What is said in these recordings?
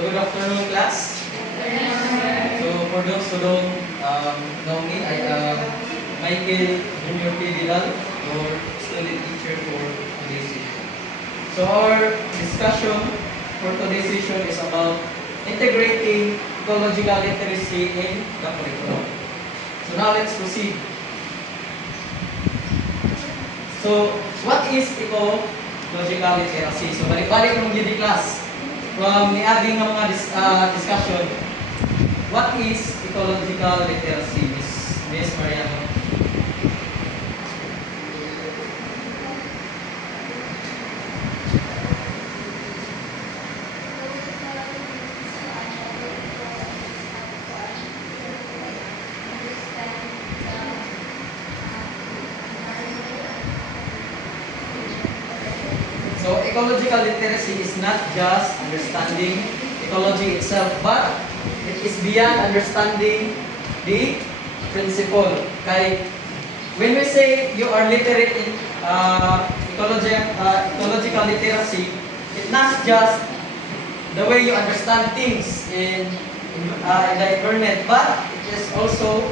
good afternoon, class. So for those who don't know me, I am Michael Junior P. Vidal, your student teacher for today's session. So our discussion for today's session is about integrating ecological literacy in the curriculum. So now let's proceed. So what is ecological literacy? So balik-balik ng GD class. From niaging ng mga discussion, what is ecological literacy, Miss Mariano? So ecological literacy is not just understanding ecology itself, but it is beyond understanding the principle. Kaya when we say you are literate in ecological literacy, it's not just the way you understand things in the environment, but it is also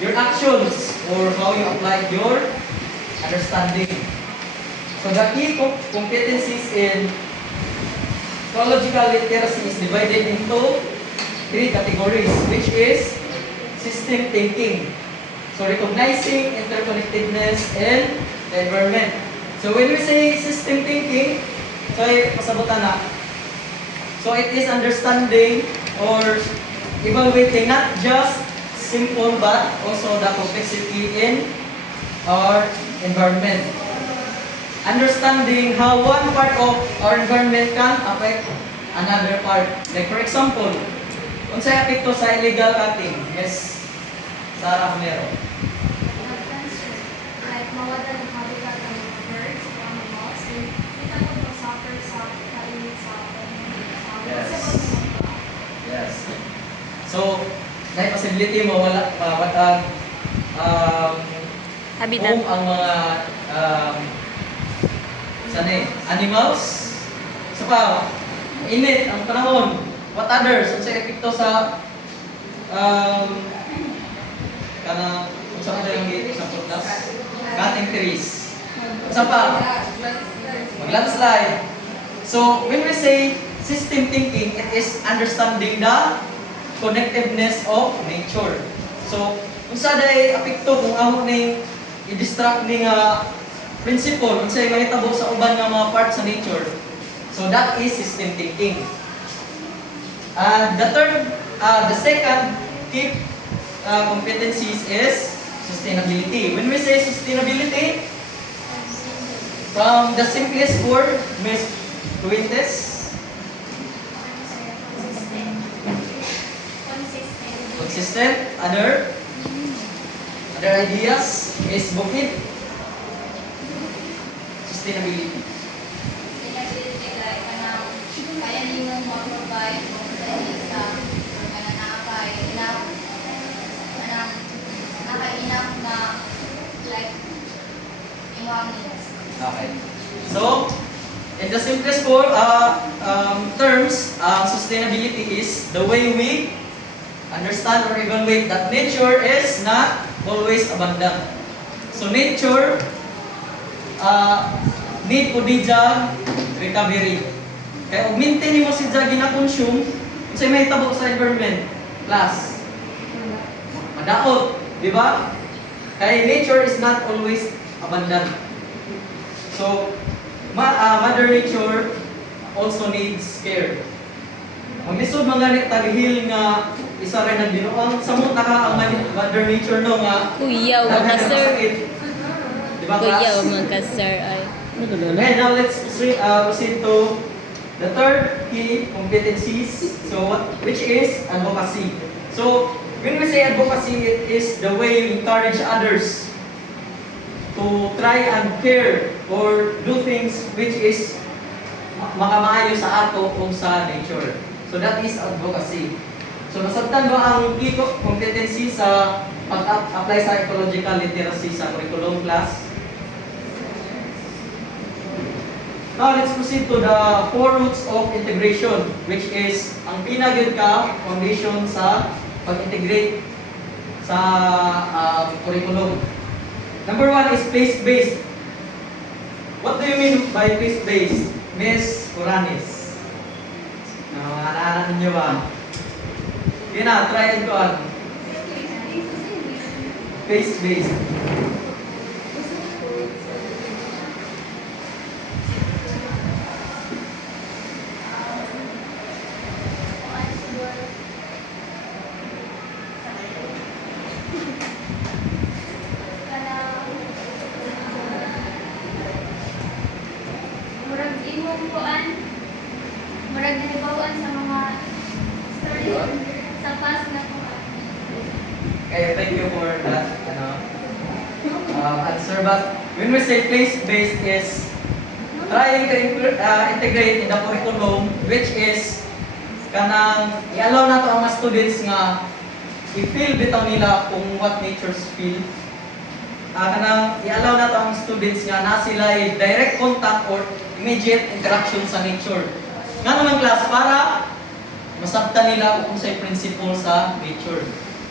your actions or how you apply your understanding. So the key competencies in ecological literacy is divided into three categories, which is system thinking. So recognizing interconnectedness in the environment. So when we say system thinking, so pasabutan na. So it is understanding or evaluating not just simple but also the complexity in our environment. Understanding how one part of our environment can affect another part. Like for example, kung sa epekto sa illegal cutting, Miss Sarah Romero. Like mawala ng habitat ng mga birds, animals, and kita ko suffer sa kainit sa Yes. Yes. So, may possibility mawala Habitat. kung ang mga animals. So pa, init ang panahon. What others? Ang sa epekto sa kung saan yung sa prutas? Cutting trees. Sa pa, mag-landslide. So, when we say system thinking, it is understanding the connectiveness of nature. So, kung saan ay epekto kung amo ning i-distract ning principle, kung sa'yo mahitabo sa uban ng mga parts sa nature. So that is system thinking. The second key competencies is sustainability. When we say sustainability, from the simplest word, Ms. Fuentes, consistent. Other ideas, Ms. Bukid. Sustainability. Sustainability like kaya ninyo mo-provide sa isa na naka-enough na like inyong needs. Okay. So, in the simplest terms, sustainability is the way we understand or evaluate that nature is not always abundant. So, nature need po di jag recovery. Kaya kung maintain mo si jag gina-consume, kasi may tabo sa environment, plus, madaot, di ba? Kaya nature is not always abundant. So, Mother Nature also needs care. Ang lisod mga ganit taghil nga isa rin ang binuang samot naka ang Mother Nature no nga Kuya, wag ka sir. Di ba, Kuya, class? wag ka sir. Ay. Okay, now let's proceed to the third key competencies, which is advocacy. So, when we say advocacy, it is the way you encourage others to try and care or do things which is makamaayo sa ato o sa nature. So, that is advocacy. So, nasabtan ba ang key competency sa pag-apply sa ecological literacy sa curriculum class? Now, let's proceed to the four roots of integration, which is ang pinagid ka foundation sa pag-integrate sa curriculum. Number one is place-based. What do you mean by place-based? Miss Oranis. Naalala ninyo ba? Yun na, try and go on. Place-based. Murag imong kuan, murag nahibawaan sa mga story sa past na kuan. Okay, thank you for that answer. But when we say place-based is trying to integrate in the curriculum, which is kanang i-allow na to ang mga students nga i-feel bitaw nila kung what natures feel. Kanang i-allow na to ang students nga na sila direct contact or immediate interaction sa nature. Nga naman class, para masabtan nila kung sa'y principle sa nature.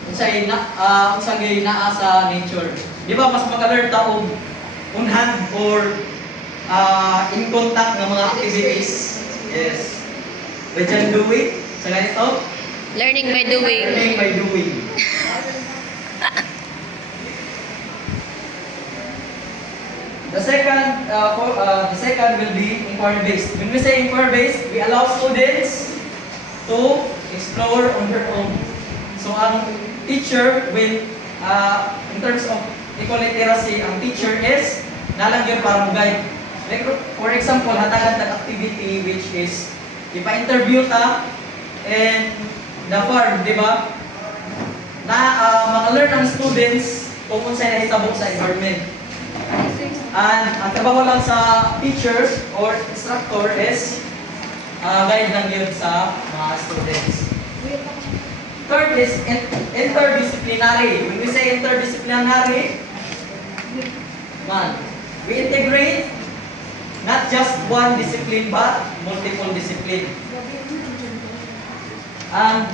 Kung sa'y naa sa nature. Di ba, mas maka-learn taong on-hand or in contact ng mga activities. Yes. We can do it. Sa ganito? Learning by doing. Learning by doing. The second will be inquiry-based. When we say inquiry-based, we allow students to explore on their own. So, ang teacher will, in terms of eco-literacy, ang teacher is nalagyan para mag-guide. Like, for example, hatagan tag activity which is ipa-interview ta and the farm, di ba? Na maka-learn ang students kung unsay nahitabo sa environment. And ang trabaho lang sa teachers or instructor is guide lang yun sa mga students. Third is interdisciplinary. When we say interdisciplinary, we integrate not just one discipline but multiple discipline. And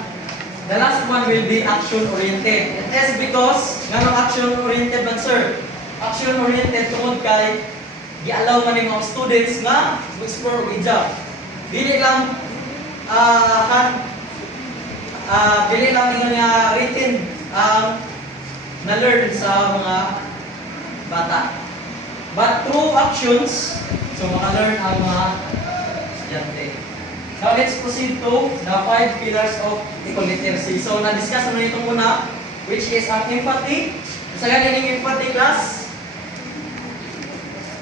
the last one will be action-oriented. It is because ganong action-oriented man sir. Action-oriented tungod kay gi-allow man yung mga students nga explore og job. Dili lang dili lang ingon nga written na-learn sa mga bata. But through actions, so maka-learn ang mga estudyante. Now let's proceed to the 5 pillars of eco-literacy. So na-discuss na itong muna, which is ang empathy. Sa ganyan yung empathy class,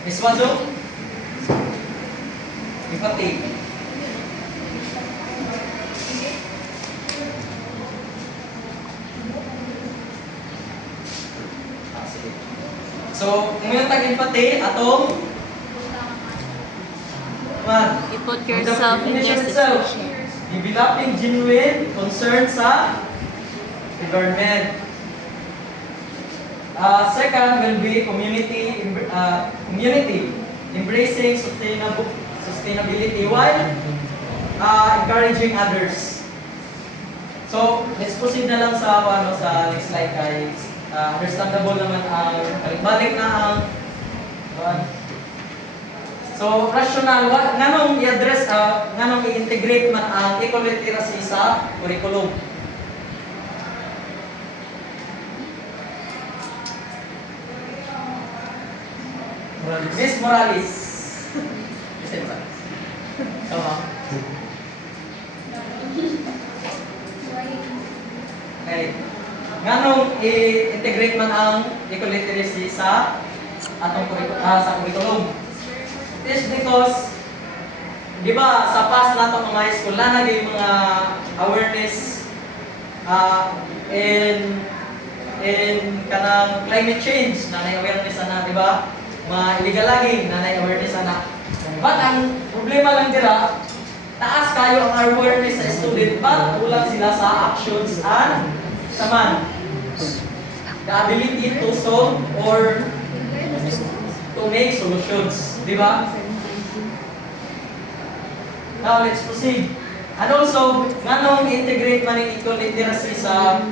Miss Wado? Empathy. So, kung yung tag-empathy, atong You put yourself in their situation. developing genuine concern sa environment. Second will be community, embracing sustainability while encouraging others. So, let's proceed na lang sa sa next slide guys. Understandable naman ang balik na ang so, rational, nganong i-address, nganong i-integrate man ang eco-literacy sa curriculum? Miss Morales. Miss Morales. Okay. Nganong i-integrate man ang eco-literacy sa atong sa curriculum? It is because, di ba, sa past na itong mga high school, na yung mga awareness in kanang climate change, na awareness na, di ba? Mga illegal logging, na awareness na. But ang problema lang dira, taas kayo ang awareness sa student, but kulang sila sa actions and saman. The ability to solve or to make solutions, di ba? Now, let's proceed. And also, nganong integrate man yung eco-literacy sa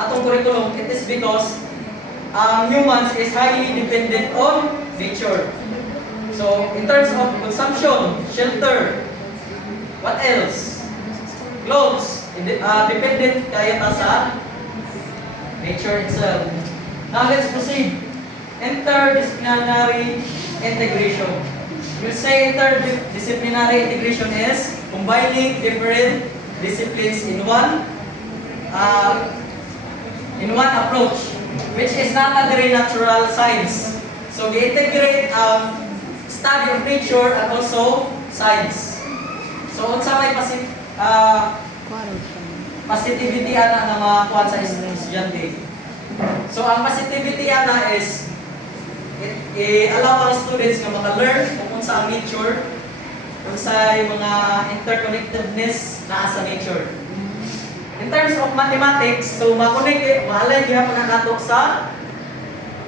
atong curriculum, it is because humans is highly dependent on nature. So, in terms of consumption, shelter, what else? Clothes, dependent kaya ta sa nature itself. Now, let's proceed. Interdisciplinary integration. We'll say interdisciplinary integration is combining different disciplines in one approach, which is not a very natural science. So we integrate study of nature and also science. So unsa may positivity ana nga makuha sa estudyante. So ang positivity ana is allow ang students nga maka-learn kung unsa ang nature, unsa yung mga interconnectedness na sa nature. In terms of mathematics, so maalay gihapon na nato sa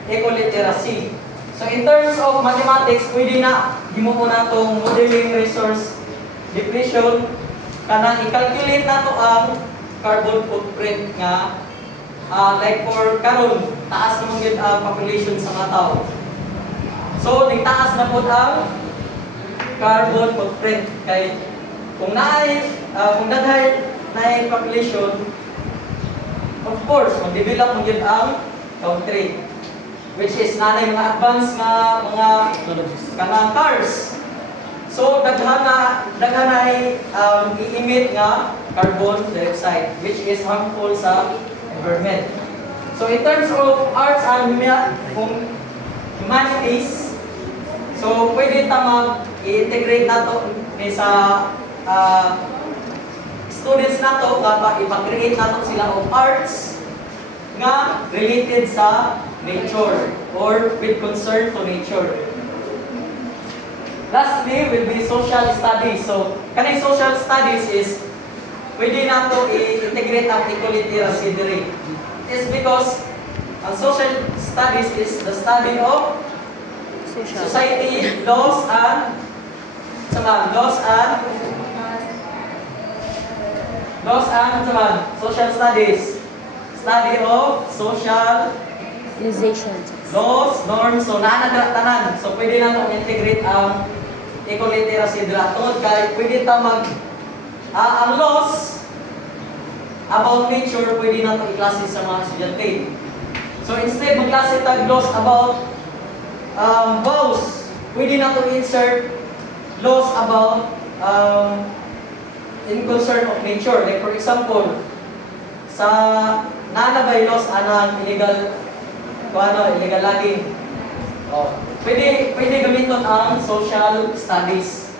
eco-literacy. So in terms of mathematics, pwede na himuon nato modeling resource depletion kanang i-calculate nato ang carbon footprint nga like for karon taas naman gyud ang population sa mga tao. So nagtaas na pud ang carbon footprint kay kung daghay population, of course mag-develop mo gyud ang country, which is nanay mga advanced nga mga kanang cars. So daghan ay i-emit nga carbon dioxide, which is harmful sa environment. So in terms of arts and humanities, so pwede ta mag-integrate nato sa students nato nga i-create nato sila of arts nga related sa nature or with concern to nature. Lastly will be social studies. So kanang social studies is pwede nato i-integrate ang eco-literacy diri. It's because social studies is the study of society, laws and social studies. Study of social laws, norms, so tanan. So pwede na itong integrate ang eco-literacy dira. Tungod kay pwede ta ang laws about nature pwede na itong i-klase sa mga estudyante. So instead mag-klase tag laws about vows, pwede na itong insert laws about in concern of nature. Like for example, sa nanabay laws anang illegal logging. Pwede gamiton ang social studies.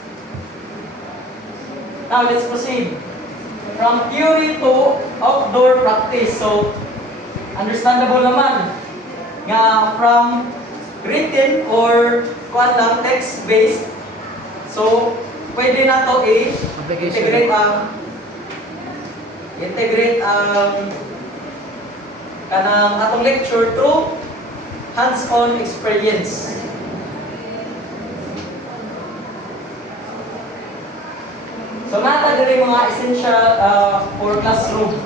Now let's proceed. From theory to outdoor practice. So understandable naman nga from written or text-based. So pwede na to integrate ang kanang atong lecture to hands-on experience. So nata diri mga essential for classroom.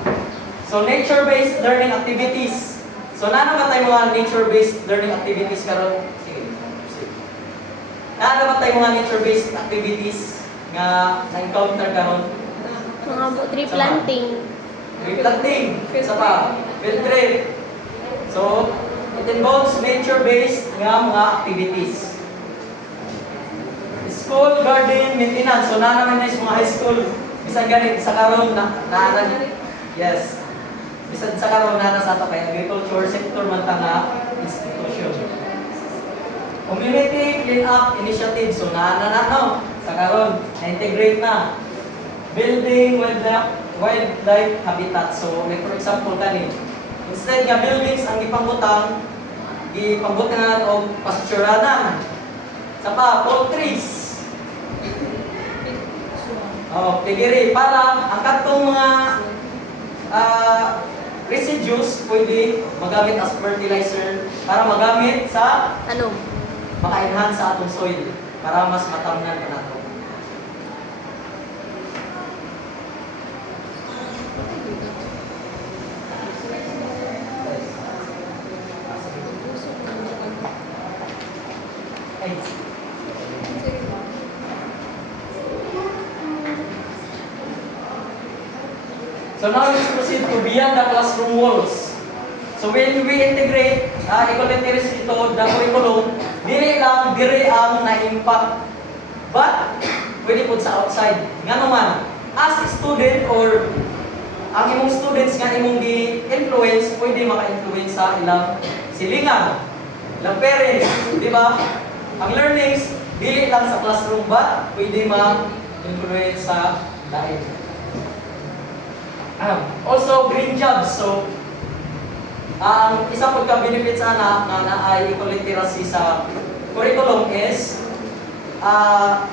So nature-based learning activities. So nana ba tayo mga nature-based learning activities karon? Sige. Nana ba tayo mga nature-based activities nga na-encounter karon? Mga tree planting. Tree planting. Isa pa, field trip. So it involves nature-based nga mga activities. School garden maintenance. So na naman na mga high school. Bisan ganit sa karon yes. Bisan sa karon na sa ato kay agriculture sector man ta nga institution. Community clean up initiative. So na sa karon na-integrate na. Building wildlife habitat. So like for example kani instead nga buildings ang gipangbutan og pasturanan. Sa pa poultries. Pigiri para ang katong mga residues pwede magamit as fertilizer para magamit sa maka-enhance sa atong soil para mas matamnan pa nato. So now let's proceed to beyond the classroom walls. So when we integrate equal literacy to the curriculum, dili lang dire ang na-impact. But pwede po sa outside. Nga naman, as a student or ang imong students nga imong gi-influence, pwede maka-influence sa ilang silingan, ilang parents, di ba? Ang learnings, dili lang sa classroom ba, pwede ma-influence sa lain. Also, green jobs. So, ang isa po ka-benefits na ay equal literacy sa curriculum is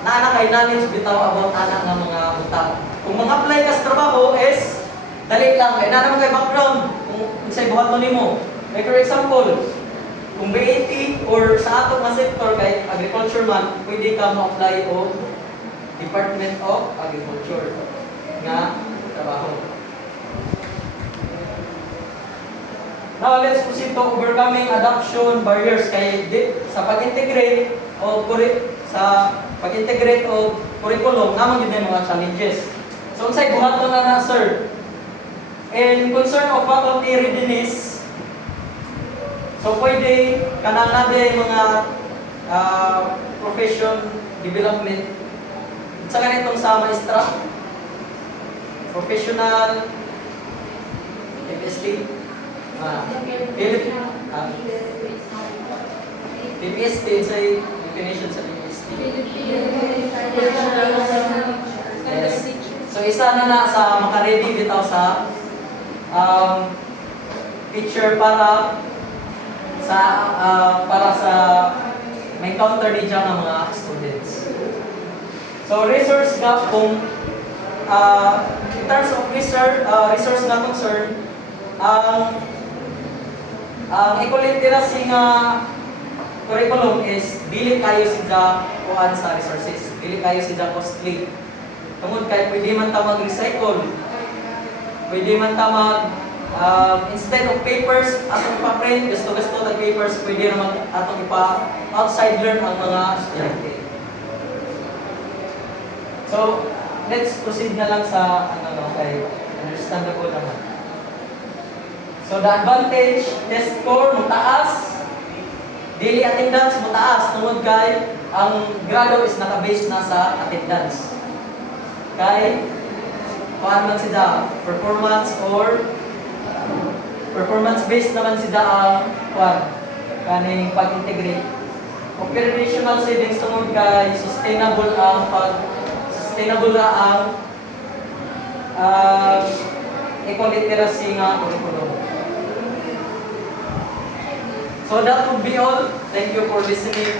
naana kay knowledge bitaw about ana nga mga butang. Kung mag-apply ka sa trabaho is dali lang kay naman kay background kung unsay buhaton nimo. Like for example, kung BAT or sa ato nga sector kay agriculture man, pwede ka mo-apply o Department of Agriculture nga trabaho. Now, let's proceed to overcoming adoption barriers kay sa pag-integrate o curriculum namang yun yung mga challenges. So, unsay buhaton na sir? In concern of faculty readiness, so pwede kanang nabi mga profession development sa ganitong sa maestra, professional, FST, PPST sa definition sa PPST. Yes. So isa na sa maka-ready bitaw sa teacher para sa may counter ni dyan ng mga students. So resource gap kung in terms of resource na concern, ang equal literacy nga curriculum is dili kayo sida kuan sa resources, dili kayo sida costly. Tungod kay pwede man ta mag-recycle, pwede man ta instead of papers atong pa-print, gusto tag papers, pwede naman atong ipa outside learn ang mga estudyante. So let's proceed na lang sa kay understandable naman. So the advantage, test score mo taas, daily attendance mo taas, tungod kay ang grado is naka-base na sa attendance. Kay kuan man sida performance or performance based naman sida ang kuan kaning pag-integrate. Operational savings tungod kay sustainable ang equal literacy nga curriculum. So that would be all. Thank you for listening.